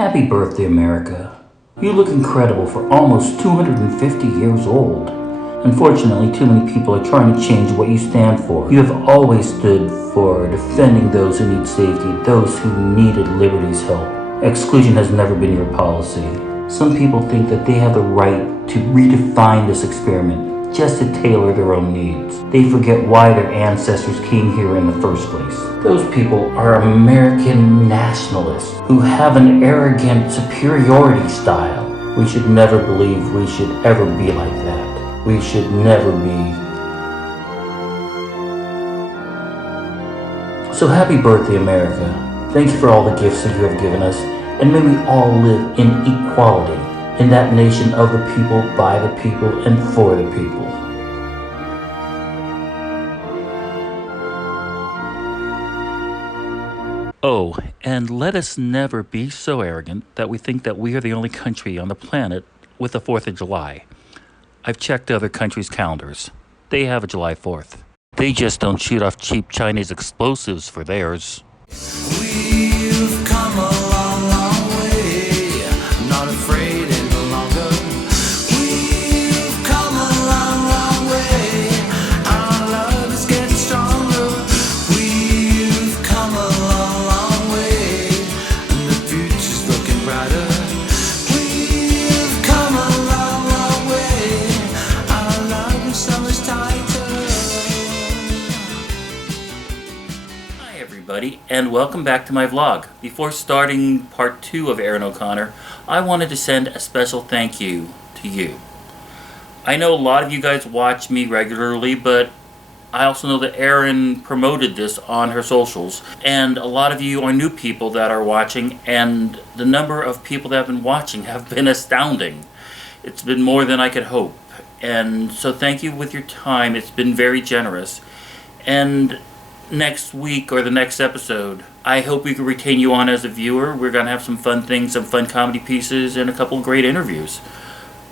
Happy birthday, America. You look incredible for almost 250 years old. Unfortunately, too many people are trying to change what you stand for. You have always stood for defending those who need safety, those who needed liberty's help. Exclusion has never been your policy. Some people think that they have the right to redefine this experiment just to tailor their own needs. They forget why their ancestors came here in the first place. Those people are American nationalists who have an arrogant superiority style. We should never believe we should ever be like that. We should never be. So happy birthday, America. Thank you for all the gifts that you have given us, and may we all live in equality in that nation of the people, by the people, and for the people. Oh, and let us never be so arrogant that we think that we are the only country on the planet with a 4th of July. I've checked other countries' calendars. They have a July 4th. They just don't shoot off cheap Chinese explosives for theirs. We've come a long, long way. I'm not afraid any longer. We've come a long, long way. Our love is getting stronger. We've come a long, long way, and the future's looking brighter. We've come a long, long way. Our love is so much tighter. Everybody, and welcome back to my vlog. Before starting part 2 of Erin O'Connor, I wanted to send a special thank you to you. I know a lot of you guys watch me regularly, but I also know that Erin promoted this on her socials, and a lot of you are new people that are watching, and the number of people that have been watching have been astounding. It's been more than I could hope, and so thank you with your time. It's been very generous. And next week or the next episode, I hope we can retain you on as a viewer. We're going to have some fun things, some fun comedy pieces, and a couple of great interviews.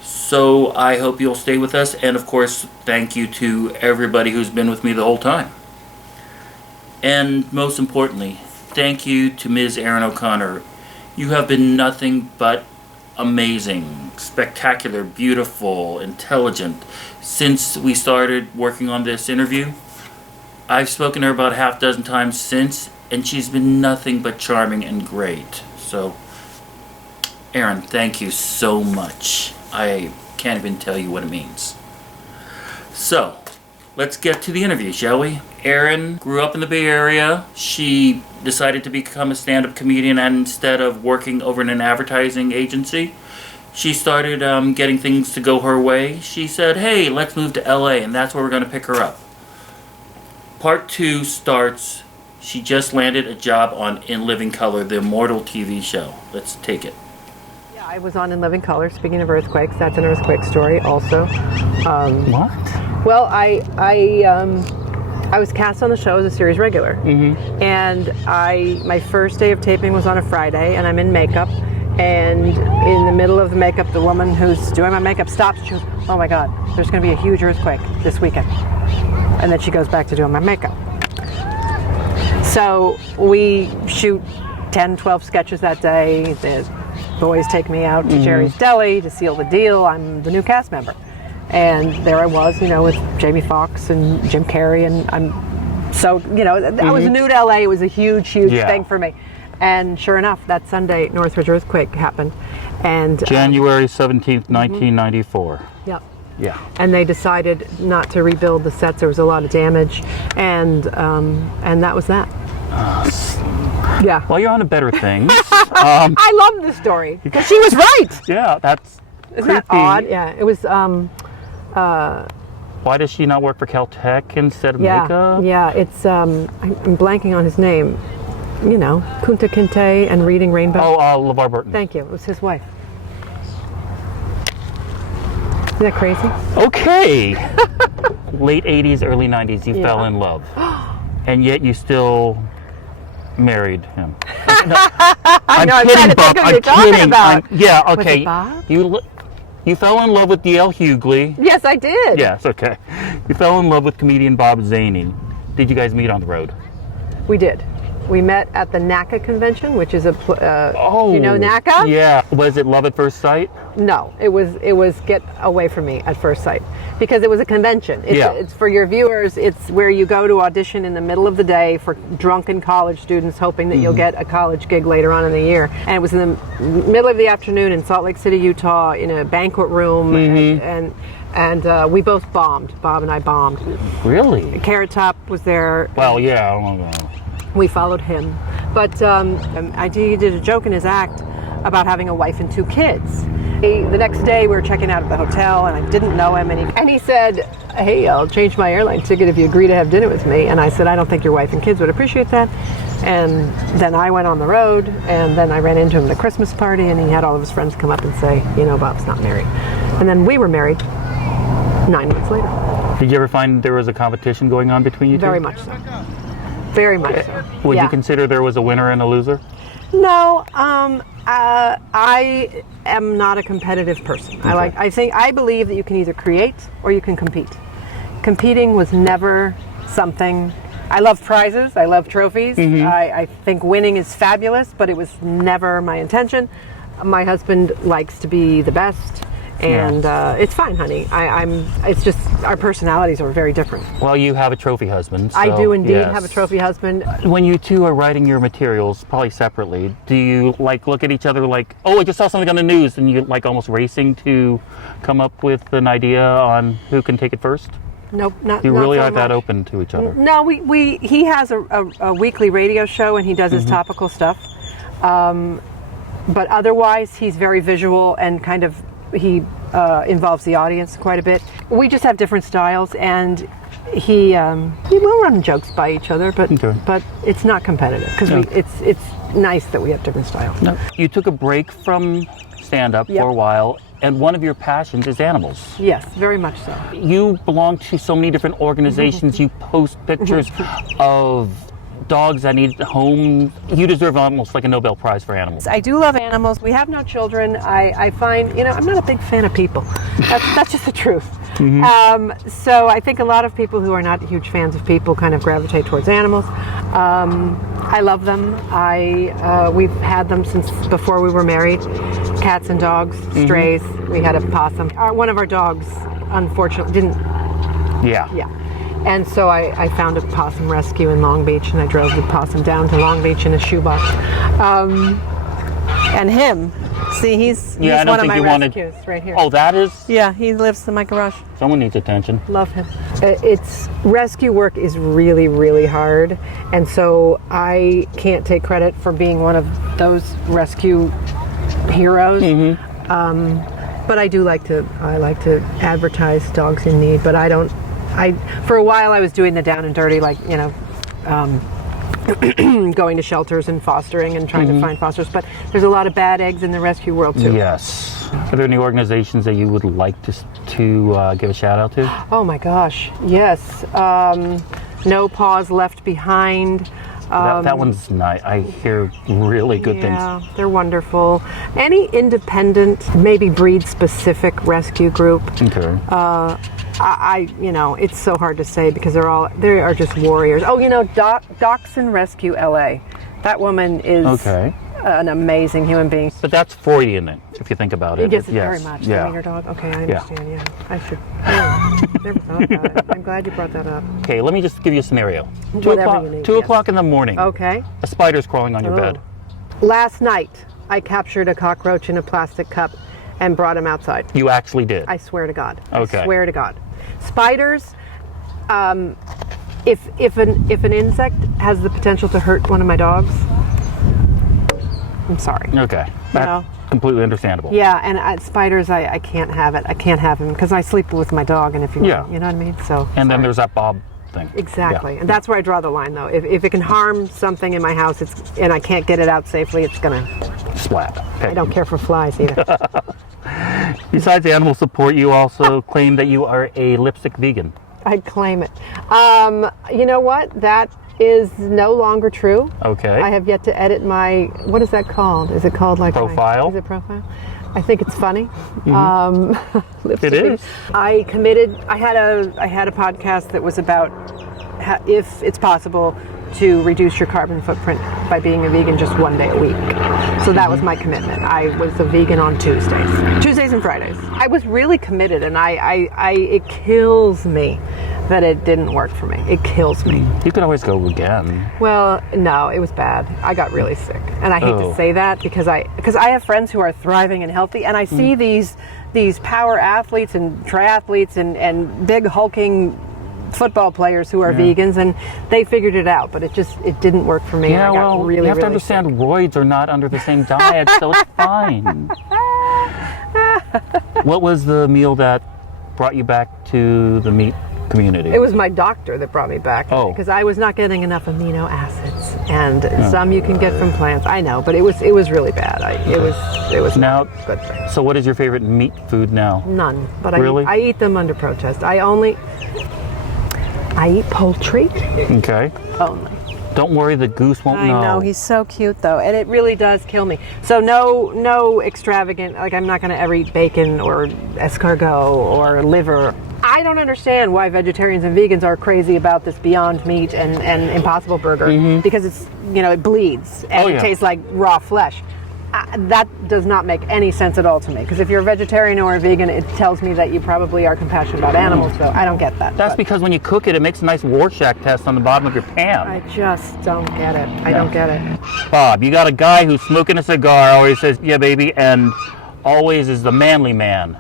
So I hope you'll stay with us, and of course, thank you to everybody who's been with me the whole time. And most importantly, thank you to Ms. Erin O'Connor. You have been nothing but amazing, spectacular, beautiful, intelligent. Since we started working on this interview, I've spoken to her about half a dozen times since, and she's been nothing but charming and great. So, Erin, thank you so much. I can't even tell you what it means. So, let's get to the interview, shall we? Erin grew up in the Bay Area. She decided to become a stand-up comedian, and instead of working over in an advertising agency, she started getting things to go her way. She said, hey, let's move to LA, and that's where we're going to pick her up. Part 2 starts. She just landed a job on In Living Color, the immortal TV show. Let's take it. Yeah, I was on In Living Color. Speaking of earthquakes, that's an earthquake story also. What? Well, I was cast on the show as a series regular. Mm-hmm. And my first day of taping was on a Friday, and I'm in makeup. And in the middle of the makeup, the woman who's doing my makeup stops. She goes, oh my God, there's going to be a huge earthquake this weekend. And then she goes back to doing my makeup. So we shoot 10, 12 sketches that day. The boys take me out to Jerry's Deli to seal the deal. I'm the new cast member. And there I was, with Jamie Foxx and Jim Carrey. And I'm so, I was new to LA. It was a huge, huge thing for me. And sure enough, that Sunday, Northridge earthquake happened. And January 17th, 1994. Yep. Yeah. And they decided not to rebuild the sets. There was a lot of damage, and that was that. Yeah. Well, you're on to better things. I love this story because she was right. Yeah, that's Isn't creepy. that odd? Yeah, it was. Why does she not work for Caltech instead of makeup? Yeah, it's. I'm blanking on his name. Kunta Kinte and Reading Rainbow. Oh, LeVar Burton. Thank you. It was his wife. Isn't that crazy? Okay. Late 80s, early 90s, you fell in love. And yet you still married him. I'm kidding, Bob. I'm kidding. Yeah, okay. Was it Bob? You fell in love with D.L. Hughley. Yes, I did. Yes, okay. You fell in love with comedian Bob Zany. Did you guys meet on the road? We did. We met at the NACA convention, which is a do you know NACA? Yeah. Was it love at first sight? No, it was get away from me at first sight, because it was a convention. It's for your viewers. It's where you go to audition in the middle of the day for drunken college students, hoping that you'll get a college gig later on in the year. And it was in the middle of the afternoon in Salt Lake City, Utah, in a banquet room, and we both bombed. Bob and I bombed. Really? Carrot Top was there. Well, yeah. I don't know. We followed him, but he did a joke in his act about having a wife and 2 kids. The next day we were checking out at the hotel, and I didn't know him, and he said, "Hey, I'll change my airline ticket if you agree to have dinner with me." And I said, "I don't think your wife and kids would appreciate that." And then I went on the road, and then I ran into him at a Christmas party, and he had all of his friends come up and say, Bob's not married. And then we were married 9 months later. Did you ever find there was a competition going on between you two? Very much so. Very much so. Would you consider there was a winner and a loser? No, I am not a competitive person. Okay. I believe that you can either create or you can compete. Competing was never something. I love prizes. I love trophies. I think winning is fabulous, but it was never my intention. My husband likes to be the best. And it's fine, honey. It's just our personalities are very different. Well, you have a trophy husband. So, I do indeed yes. have a trophy husband. When you two are writing your materials, probably separately, do you look at each other like, oh, I just saw something on the news, and you almost racing to come up with an idea on who can take it first? Nope, not. You really not so are that much. open to each other. No, he has a weekly radio show, and he does his topical stuff. But otherwise, he's very visual and kind of. He involves the audience quite a bit. We just have different styles, and he will run jokes by each other, but it's not competitive because it's nice that we have different styles. No. You took a break from stand-up for a while, and one of your passions is animals. Yes, very much so. You belong to so many different organizations. You post pictures of dogs that need a home. You deserve almost like a Nobel Prize for animals. I do love animals. We have no children. I find, I'm not a big fan of people. That's just the truth. So I think a lot of people who are not huge fans of people kind of gravitate towards animals. I love them. We've had them since before we were married. Cats and dogs, strays. We had a possum. One of our dogs, unfortunately, didn't. Yeah. And so I found a possum rescue in Long Beach, and I drove the possum down to Long Beach in a shoebox. And him, see, he's one of my rescues right here. Oh, that is? Yeah, he lives in my garage. Someone needs attention. Love him. Rescue work is really, really hard, and so I can't take credit for being one of those rescue heroes. But I do like to advertise dogs in need, but I don't. For a while I was doing the down and dirty, going to shelters and fostering and trying to find fosters, but there's a lot of bad eggs in the rescue world too. Yes. Are there any organizations that you would like to give a shout out to? Oh my gosh, yes. No Paws Left Behind. That one's nice. I hear really good things. Yeah, they're wonderful. Any independent, maybe breed-specific rescue group. Okay. It's so hard to say because they are just warriors. Oh, Dachshund Rescue LA. That woman is an amazing human being. But that's for you, in it, if you think about it. Yes, very much. Yeah. Your dog. Okay, I understand. Yeah, I should. Never thought about it. I'm glad you brought that up. Okay, let me just give you a scenario. Whatever you need. 2 o'clock in the morning. Okay. A spider's crawling on your bed. Last night, I captured a cockroach in a plastic cup and brought him outside. You actually did? I swear to God. Okay. I swear to God. Spiders, if an insect has the potential to hurt one of my dogs, I'm sorry. Okay. That's completely understandable. Yeah, and spiders, I can't have it. I can't have him because I sleep with my dog, and you know what I mean? So. And then there's that Bob thing. Exactly. Yeah. And that's where I draw the line, though. If it can harm something in my house, and I can't get it out safely, it's going to... Slap. Okay. I don't care for flies either. Besides animal support, you also claim that you are a lipstick vegan. I'd claim it. You know what? That is no longer true. Okay. I have yet to edit my, what is that called? Is it called like profile? Is it profile? I think it's funny. It is. I committed. I had a podcast that was about if it's possible to reduce your carbon footprint by being a vegan just 1 day a week. So that was my commitment. I was a vegan on Tuesdays and Fridays. I was really committed, and it kills me that it didn't work for me. It kills me. You could always go again. Well, no, it was bad. I got really sick, and I hate to say that because I have friends who are thriving and healthy, and I see these power athletes and triathletes and big hulking football players who are vegans, and they figured it out, but it didn't work for me. Yeah, and I got well, really, you have to really understand sick. roids are not under the same diet, so it's fine. What was the meal that brought you back to the meat community? It was my doctor that brought me back because I was not getting enough amino acids, and some you can get from plants. I know, but it was really bad. It was Now, not good for me. so what is your favorite meat food now? None, but Really? I eat them under protest. I eat poultry Okay. only. Don't worry, the goose won't know. I know, he's so cute though, and it really does kill me. So no extravagant, like I'm not going to ever eat bacon or escargot or liver. I don't understand why vegetarians and vegans are crazy about this Beyond Meat and Impossible Burger, because it's, it bleeds and it tastes like raw flesh. That does not make any sense at all to me, because if you're a vegetarian or a vegan, it tells me that you probably are compassionate about animals, so I don't get that. That's because when you cook it, it makes a nice Rorschach test on the bottom of your pan. I just don't get it. I don't get it. Bob, you got a guy who's smoking a cigar, always says, yeah, baby, and always is the manly man.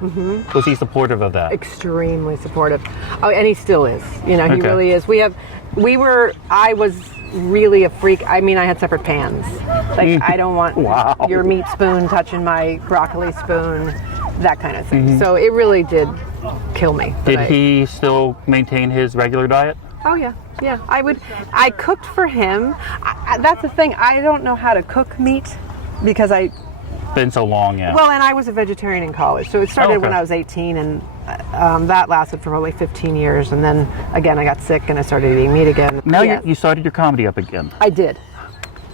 Was he supportive of that? Extremely supportive. Oh, and he still is. He Okay. really is. I was really a freak. I mean, I had separate pans. Like, I don't want your meat spoon touching my broccoli spoon, that kind of thing. So it really did kill me. Did he still maintain his regular diet? Oh, yeah. Yeah. I cooked for him. That's the thing. I don't know how to cook meat because Been so long, yeah. Well, and I was a vegetarian in college, so it started when I was 18, and that lasted for probably 15 years, and then again I got sick and I started eating meat again. Now you started your comedy up again. I did.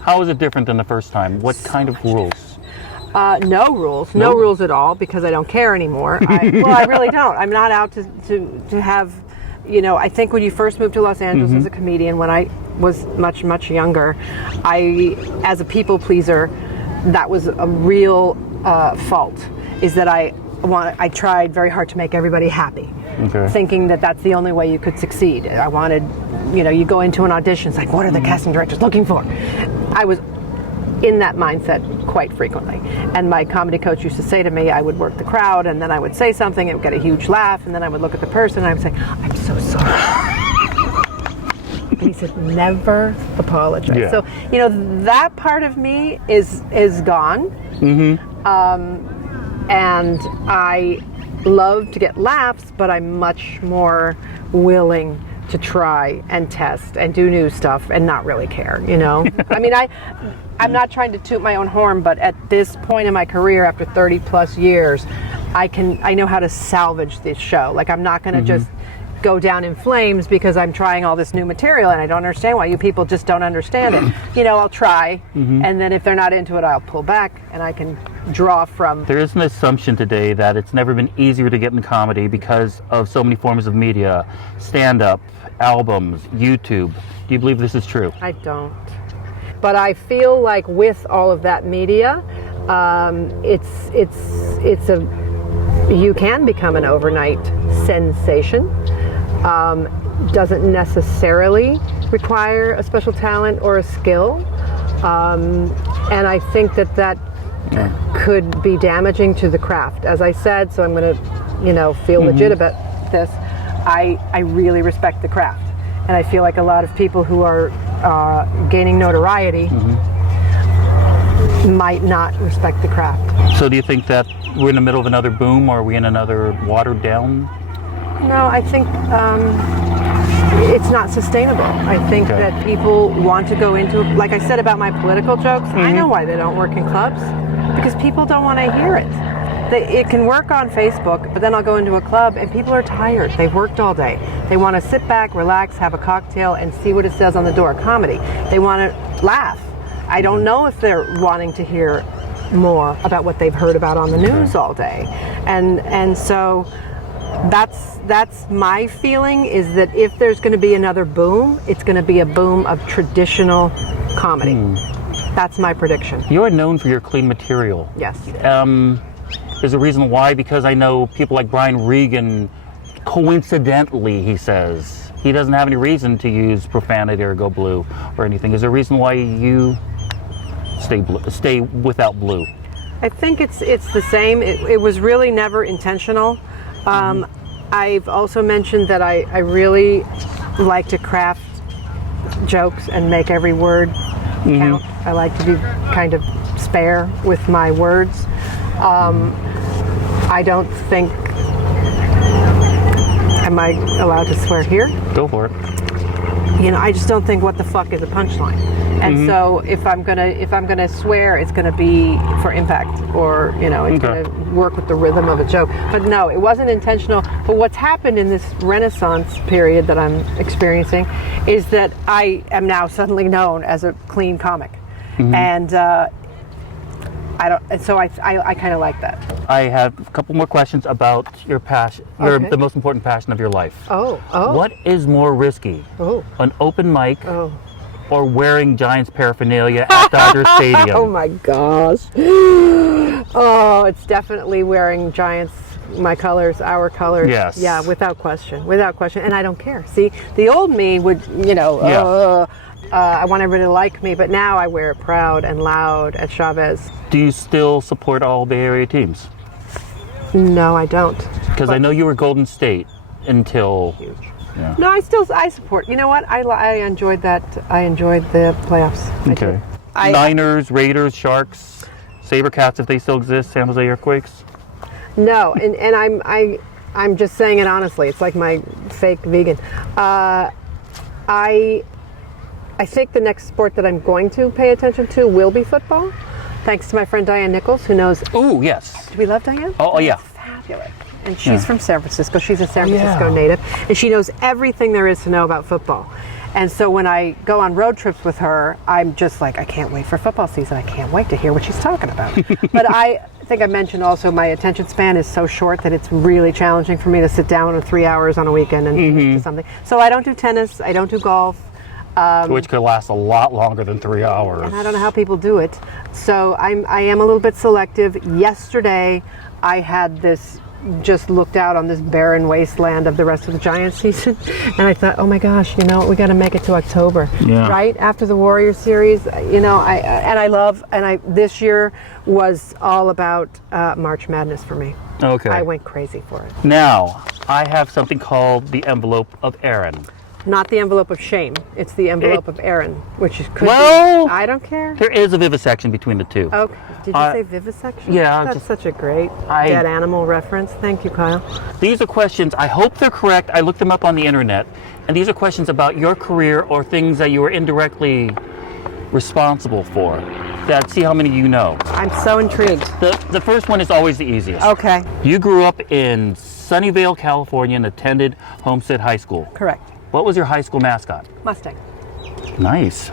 How is it different than the first time? What kind of rules? No rules, no rules at all, because I don't care anymore. I really don't. I'm not out to have, I think when you first moved to Los Angeles as a comedian, when I was much, much younger, as a people pleaser, that was a real fault, is that I tried very hard to make everybody happy, thinking that that's the only way you could succeed. I wanted, you go into an audition, it's like, what are the casting directors looking for? I was in that mindset quite frequently. And my comedy coach used to say to me, I would work the crowd, and then I would say something, it would get a huge laugh, and then I would look at the person and I would say, I'm so sorry. And he said, never apologize. Yeah. So, that part of me is gone. And I love to get laughs, but I'm much more willing to try and test and do new stuff and not really care, I mean, I'm not trying to toot my own horn, but at this point in my career, after 30 plus years, I know how to salvage this show. Like, I'm not going to just go down in flames because I'm trying all this new material and I don't understand why you people just don't understand it. I'll try, and then if they're not into it, I'll pull back and I can draw from. There is an assumption today that it's never been easier to get in comedy because of so many forms of media, stand-up, albums, YouTube. Do you believe this is true? I don't. But I feel like with all of that media, you can become an overnight sensation. Doesn't necessarily require a special talent or a skill. And I think that could be damaging to the craft. As I said, so I'm going to, feel legit about this. I really respect the craft. And I feel like a lot of people who are gaining notoriety might not respect the craft. So do you think that we're in the middle of another boom, or are we in another watered down? No, I think it's not sustainable. I think that people want to go into, like I said about my political jokes, I know why they don't work in clubs, because people don't want to hear it. It can work on Facebook, but then I'll go into a club and people are tired. They've worked all day. They want to sit back, relax, have a cocktail, and see what it says on the door. Comedy. They want to laugh. I don't know if they're wanting to hear more about what they've heard about on the news all day. And so That's my feeling, is that if there's going to be another boom, it's going to be a boom of traditional comedy. That's my prediction. You are known for your clean material. Yes. There's a reason why, because I know people like Brian Regan, coincidentally, he says, he doesn't have any reason to use profanity or go blue or anything. Is there a reason why you stay without blue? I think it's the same. It was really never intentional. I've also mentioned that I really like to craft jokes and make every word count. I like to be kind of spare with my words. I don't think, am I allowed to swear here? Go for it. I just don't think what the fuck is a punchline. And so if I'm gonna swear, it's gonna be for impact, or it's gonna work with the rhythm of a joke. But no, it wasn't intentional. But what's happened in this Renaissance period that I'm experiencing is that I am now suddenly known as a clean comic, and I kind of like that. I have a couple more questions about your passion, the most important passion of your life. Oh. What is more risky? An open mic or wearing Giants paraphernalia at Dodger Stadium? Oh my gosh. Oh, it's definitely wearing Giants, my colors, our colors. Yes. Yeah, without question. And I don't care. See, the old me would, I want everybody to like me, but now I wear it proud and loud at Chavez. Do you still support all Bay Area teams? No, I don't. Because I know you were Golden State until... Huge. Yeah. No, I support. You know what? I enjoyed that. I enjoyed the playoffs. Okay. Niners, Raiders, Sharks, SaberCats, if they still exist, San Jose Earthquakes? No, and I'm just saying it honestly. It's like my fake vegan. I think the next sport that I'm going to pay attention to will be football, thanks to my friend Diane Nichols, who knows. Oh, yes. Do we love Diane? Oh, yeah. Fabulous. And she's from San Francisco. She's a San Francisco native, and she knows everything there is to know about football. And so when I go on road trips with her, I'm just like, I can't wait for football season. I can't wait to hear what she's talking about. But I think I mentioned also my attention span is so short that it's really challenging for me to sit down for 3 hours on a weekend and do something. So I don't do tennis. I don't do golf. Which could last a lot longer than 3 hours. And I don't know how people do it. So I am a little bit selective. Yesterday, I had just looked out on this barren wasteland of the rest of the Giants season, and I thought, oh my gosh, we got to make it to October, right after the Warriors series. This year was all about March Madness for me. Okay. I went crazy for it. Now, I have something called the envelope of Erin. Not the envelope of shame. It's the envelope of Erin, which is could be, I don't care. There is a vivisection between the two. Okay. Did you say vivisection? Yeah. That's such a great dead animal reference. Thank you, Kyle. These are questions, I hope they're correct. I looked them up on the internet. And these are questions about your career or things that you were indirectly responsible for. See how many you know. I'm so intrigued. The first one is always the easiest. Okay. You grew up in Sunnyvale, California, and attended Homestead High School. Correct. What was your high school mascot? Mustang. Nice.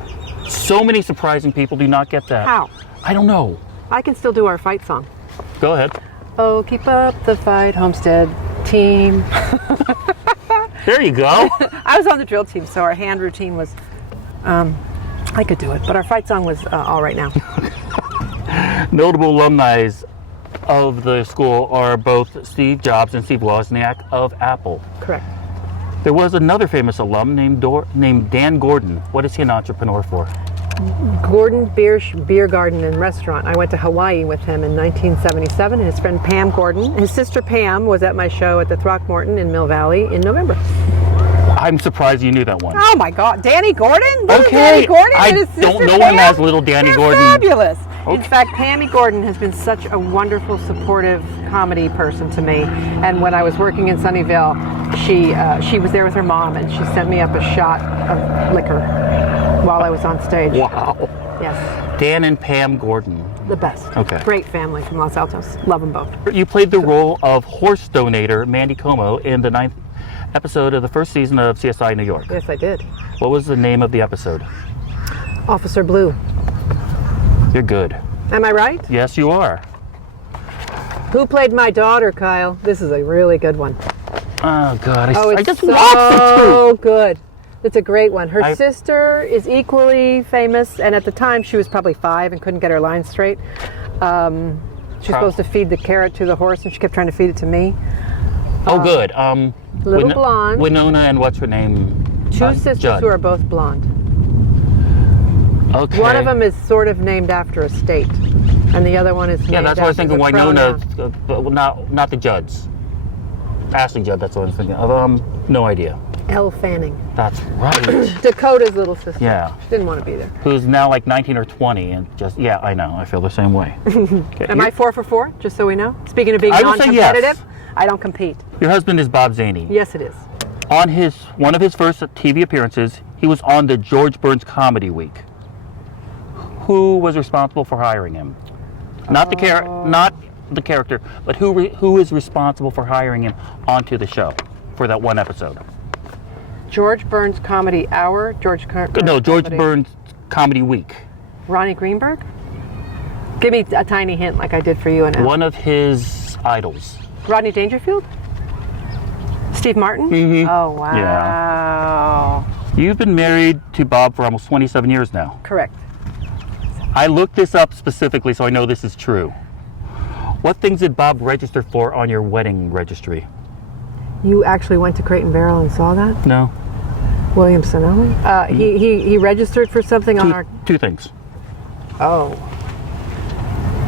So many surprising people do not get that. How? I don't know. I can still do our fight song. Go ahead. Oh, keep up the fight, Homestead team. There you go. I was on the drill team, so our hand routine was, I could do it, but our fight song was all right now. Notable alumni of the school are both Steve Jobs and Steve Wozniak of Apple. Correct. There was another famous alum named Dan Gordon. What is he an entrepreneur for? Gordon Beer Garden and Restaurant. I went to Hawaii with him in 1977, and his friend Pam Gordon. His sister Pam was at my show at the Throckmorton in Mill Valley in November. I'm surprised you knew that one. Oh my God, Danny Gordon? Okay, Danny Gordon and his sister don't know Pam? one has little Danny They're Gordon. Fabulous. Okay. In fact, Pammy Gordon has been such a wonderful, supportive comedy person to me. And when I was working in Sunnyvale, she was there with her mom, and she sent me up a shot of liquor while I was on stage. Wow. Yes. Dan and Pam Gordon. The best. Okay. Great family from Los Altos. Love them both. You played the role of horse donator Mandy Como in the 9th episode of the first season of CSI New York. Yes, I did. What was the name of the episode? Officer Blue. You're good. Am I right? Yes, you are. Who played my daughter, Kyle? This is a really good one. Oh God, Oh, I it's just watched it too. so good. It's a great one. Her I- sister is equally famous, and at the time she was probably 5 and couldn't get her lines straight. She's supposed to feed the carrot to the horse, and she kept trying to feed it to me. Oh, good. Little blonde. Winona and what's her name? 2 sisters Judd. who are both blonde. Okay. One of them is sort of named after a state, and the other one is Yeah, named that's what I was after thinking. the Winona, pronoun. but not the Judds. Ashley Judd. That's what I was thinking of. No idea. Elle Fanning. That's right. Dakota's little sister. Yeah. She didn't want to be there. Who's now like 19 or 20 and just, yeah, I know. I feel the same way. Okay. Am I 4 for 4, just so we know? Speaking of being I would say yes. non-competitive, I don't compete. Your husband is Bob Zany. Yes, it is. On one of his first TV appearances, he was on the George Burns Comedy Week. Who was responsible for hiring him? Not the character, but who is responsible for hiring him onto the show for that one episode? George Burns Comedy Hour? George George Comedy. Burns Comedy Week. Ronnie Greenberg? Give me a tiny hint like I did for you and Elle. One of his idols. Rodney Dangerfield? Steve Martin? Mm-hmm. Oh, wow. You've been married to Bob for almost 27 years now. Correct. I looked this up specifically so I know this is true. What things did Bob register for on your wedding registry? You actually went to Crate and Barrel and saw that? No. William Sonelli? He registered for something on our... Two things. Oh.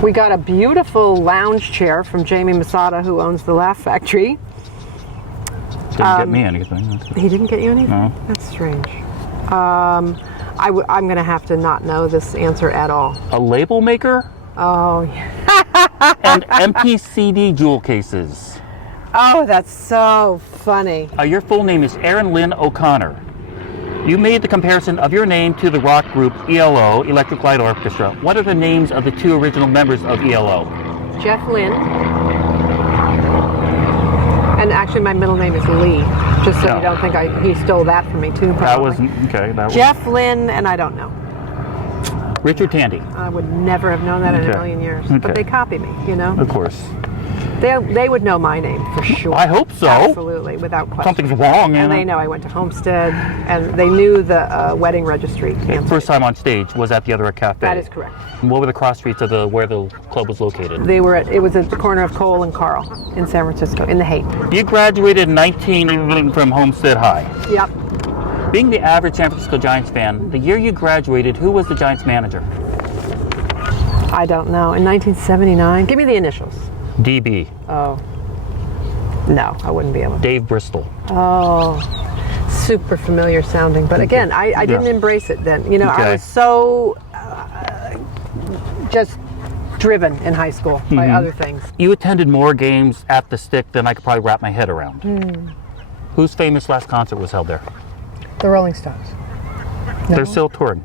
We got a beautiful lounge chair from Jamie Masada, who owns the Laugh Factory. Didn't get me anything. He didn't get you anything? No. That's strange. I'm going to have to not know this answer at all. A label maker Oh, yeah. and MPCD jewel cases. Oh, that's so funny. Your full name is Erin Lynn O'Connor. You made the comparison of your name to the rock group ELO, Electric Light Orchestra. What are the names of the 2 original members of ELO? Jeff Lynne. And actually, my middle name is Lee, just so No. you don't think he stole that from me, too, probably. That was, okay. That was Jeff Lynne, and I don't know. Richard Tandy, I would never have known that in a Okay. million years. Okay. But they copy me, you know? of course. They would know my name for sure. I hope so. Absolutely, without question. Something's wrong, And they know I went to Homestead, and they knew the wedding registry. First time on stage was at the Other Cafe. That is correct. What were the cross streets of where the club was located? It was at the corner of Cole and Carl in San Francisco, in the Haight. You graduated in 19 from Homestead High. Yep. Being the average San Francisco Giants fan, the year you graduated, who was the Giants manager? I don't know. In 1979, give me the initials. DB. Oh. No, I wouldn't be able to. Dave Bristol. Oh, super familiar sounding. But again, I didn't embrace it then. You know, I Okay. was so just driven in high school by other things. You attended more games at the Stick than I could probably wrap my head around. Whose famous last concert was held there? The Rolling Stones. No. They're still touring.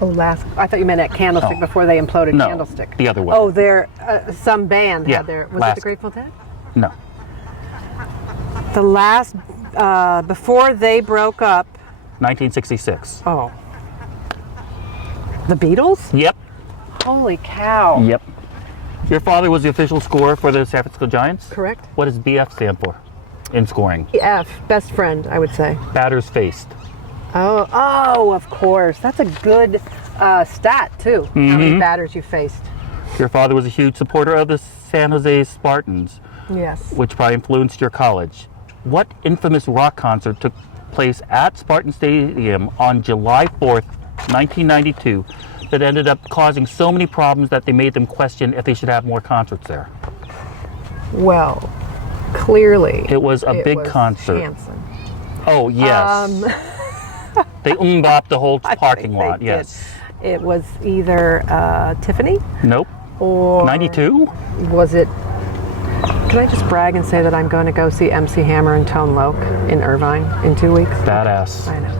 Oh, I thought you meant at Candlestick Oh. before they imploded No, Candlestick. the other way. Oh, some band Yeah, had their. Was it last- the Grateful Dead? No. The last, before they broke up. 1966. Oh. The Beatles? Yep. Holy cow. Yep. Your father was the official scorer for the San Francisco Giants? Correct. What does BF stand for in scoring? F, best friend, I would say. Batters faced. Oh, of course. That's a good stat, too. How many batters you faced. Your father was a huge supporter of the San Jose Spartans, Yes. which probably influenced your college. What infamous rock concert took place at Spartan Stadium on July 4th, 1992, that ended up causing so many problems that they made them question if they should have more concerts there? Well, clearly. It was a big was concert. Hanson. Oh, yes. They umbopped the whole parking they lot, did. yes. It was either Tiffany Nope. or 92? was it? Can I just brag and say that I'm going to go see MC Hammer and Tone Loc in Irvine in 2 weeks? Badass. I know.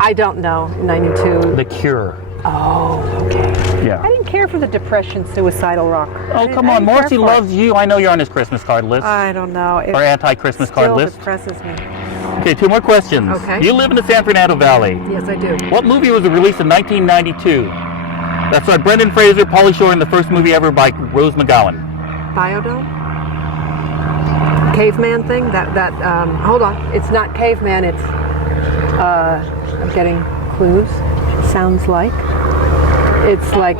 I don't know. 92. The Cure. Oh, okay. Yeah. I didn't care for the Depression suicidal rock. Oh, come on. Morrissey loves you. I know you're on his Christmas card list. I don't know. It or anti-Christmas card still list. depresses me. Okay, 2 more questions. Okay. You live in the San Fernando Valley. Yes, I do. What movie was released in 1992? That starred Brendan Fraser, Pauly Shore in the first movie ever by Rose McGowan. Biodome? caveman thing. Hold on. It's not caveman. It's I'm getting clues. Sounds like it's like.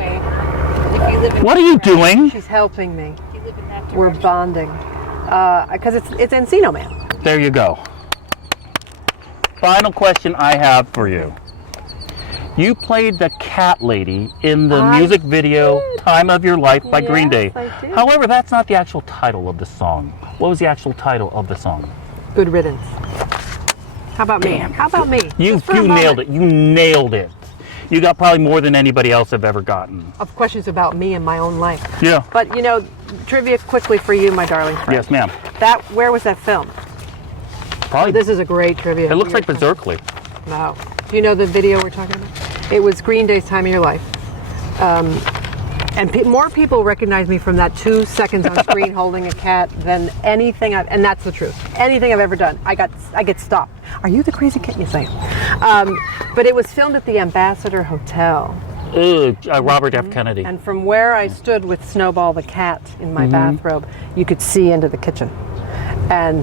What are you doing? She's helping me. We're bonding because it's Encino Man. There you go. Final question I have for you. You played the cat lady in the music video Time of Your Life by Green Day. I did. However, that's not the actual title of the song. What was the actual title of the song? Good riddance. How about me? How about me? You nailed it. You nailed it. You got probably more than anybody else have ever gotten. Of questions about me and my own life. Yeah. But trivia quickly for you, my darling friend. Yes, ma'am. Where was that filmed? Probably. This is a great trivia. It looks like Berserkly. No. Do you know the video we're talking about? It was Green Day's Time of Your Life. And more people recognize me from that 2 seconds on screen holding a cat than anything and that's the truth. Anything I've ever done, I get stopped. Are you the crazy kid? Yes, I am. But it was filmed at the Ambassador Hotel. Robert F. Kennedy. And from where I stood with Snowball the cat in my bathrobe, you could see into the kitchen. And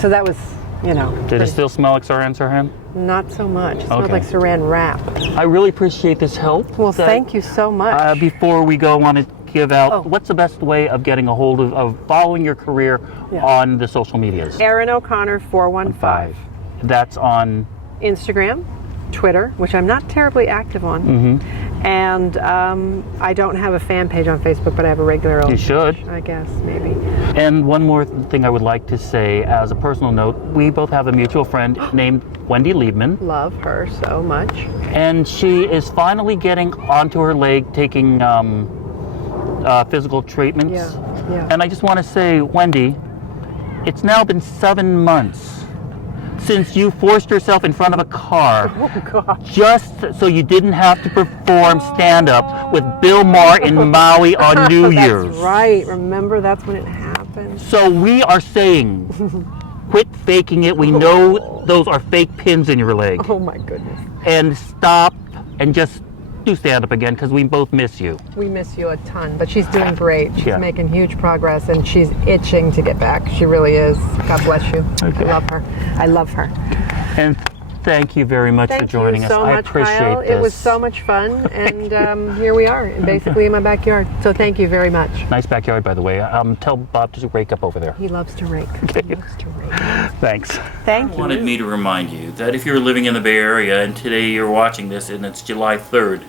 so that was, Did it still smell like Saran Saran? Not so much. It smelled like Saran wrap. I really appreciate this help. Well, thank you so much. Before we go, I want to give out, what's the best way of getting a hold of following your career on the social medias? Erin O'Connor 415. That's on Instagram, Twitter, which I'm not terribly active on. And I don't have a fan page on Facebook, but I have a regular old. You should. I guess, maybe. And one more thing I would like to say as a personal note, we both have a mutual friend named Wendy Liebman. Love her so much. And she is finally getting onto her leg, taking physical treatments. Yeah. And I just want to say, Wendy, it's now been 7 months since you forced yourself in front of a car just so you didn't have to perform stand-up with Bill Maher in Maui on New Year's. That's right. Remember, that's when it happened. So we are saying, quit faking it. We know those are fake pins in your leg. Oh, my goodness. And stop and just do stand-up again because we both miss you. We miss you a ton, but she's doing great. She's Yeah. making huge progress, and she's itching to get back. She really is. God bless you. Okay. I love her. I love her. And thank you very much for joining us. Thank you so I much, appreciate Kyle. this. It was so much fun, and here we are, basically in my backyard. So thank you very much. Nice backyard, by the way. Tell Bob to rake up over there. He loves to rake. Okay. He loves to rake. Thanks. Thank you. Wanted me to remind you that if you're living in the Bay Area and today you're watching this and it's July 3rd,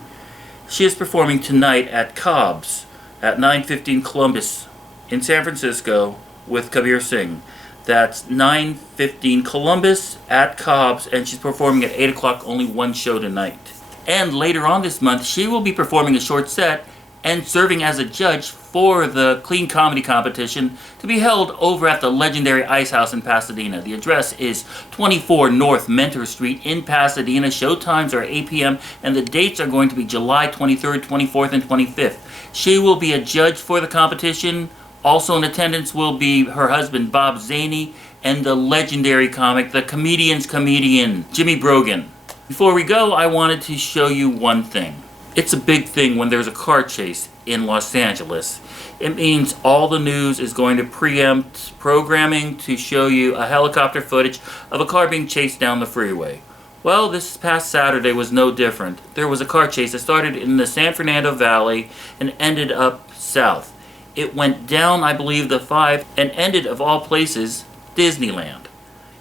she is performing tonight at Cobb's at 915 Columbus in San Francisco with Kabir Singh. That's 915 Columbus at Cobb's, and she's performing at 8 o'clock, only one show tonight. And later on this month, she will be performing a short set and serving as a judge for the Clean Comedy Competition to be held over at the legendary Ice House in Pasadena. The address is 24 North Mentor Street in Pasadena. Showtimes are 8 p.m. and the dates are going to be July 23rd, 24th, and 25th. She will be a judge for the competition. Also in attendance will be her husband, Bob Zany, and the legendary comic, the comedian's comedian, Jimmy Brogan. Before we go, I wanted to show you one thing. It's a big thing when there's a car chase in Los Angeles. It means all the news is going to preempt programming to show you a helicopter footage of a car being chased down the freeway. Well, this past Saturday was no different. There was a car chase that started in the San Fernando Valley and ended up south. It went down, I believe, the 5 and ended, of all places, Disneyland.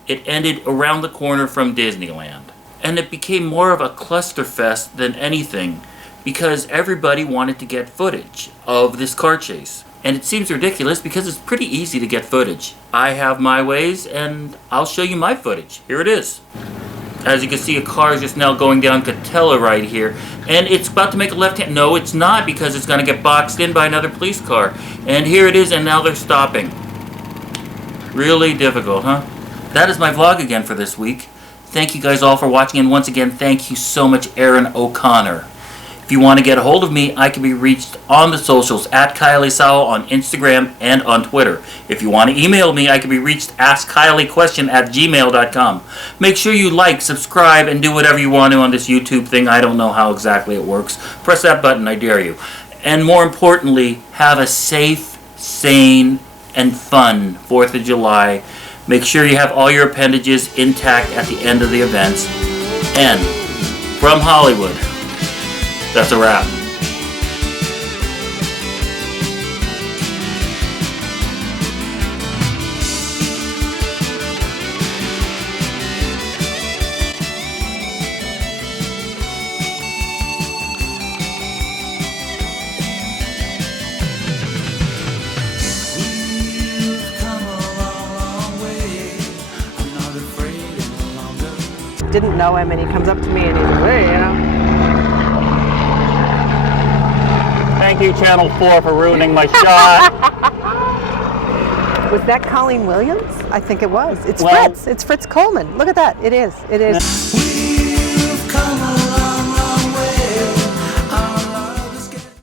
It ended around the corner from Disneyland. And it became more of a clusterfest than anything, because everybody wanted to get footage of this car chase. And it seems ridiculous because it's pretty easy to get footage. I have my ways and I'll show you my footage. Here it is. As you can see, a car is just now going down Catella right here. And it's about to make a left hand. No, it's not, because it's going to get boxed in by another police car. And here it is, and now they're stopping. Really difficult, huh? That is my vlog again for this week. Thank you guys all for watching, and once again, thank you so much, Erin O'Connor. If you want to get a hold of me, I can be reached on the socials at Kyle Isao on Instagram and on Twitter. If you want to email me, I can be reached askkyliequestion@gmail.com. Make sure you like, subscribe, and do whatever you want to on this YouTube thing. I don't know how exactly it works. Press that button, I dare you. And more importantly, have a safe, sane, and fun 4th of July. Make sure you have all your appendages intact at the end of the events. And from Hollywood, that's a wrap. Didn't know him, and he comes up to me and he's like, hey, you know. Thank you, Channel 4, for ruining my shot. Was that Colleen Williams? I think it was. It's Well- Fritz. It's Fritz Coleman. Look at that. It is. It is.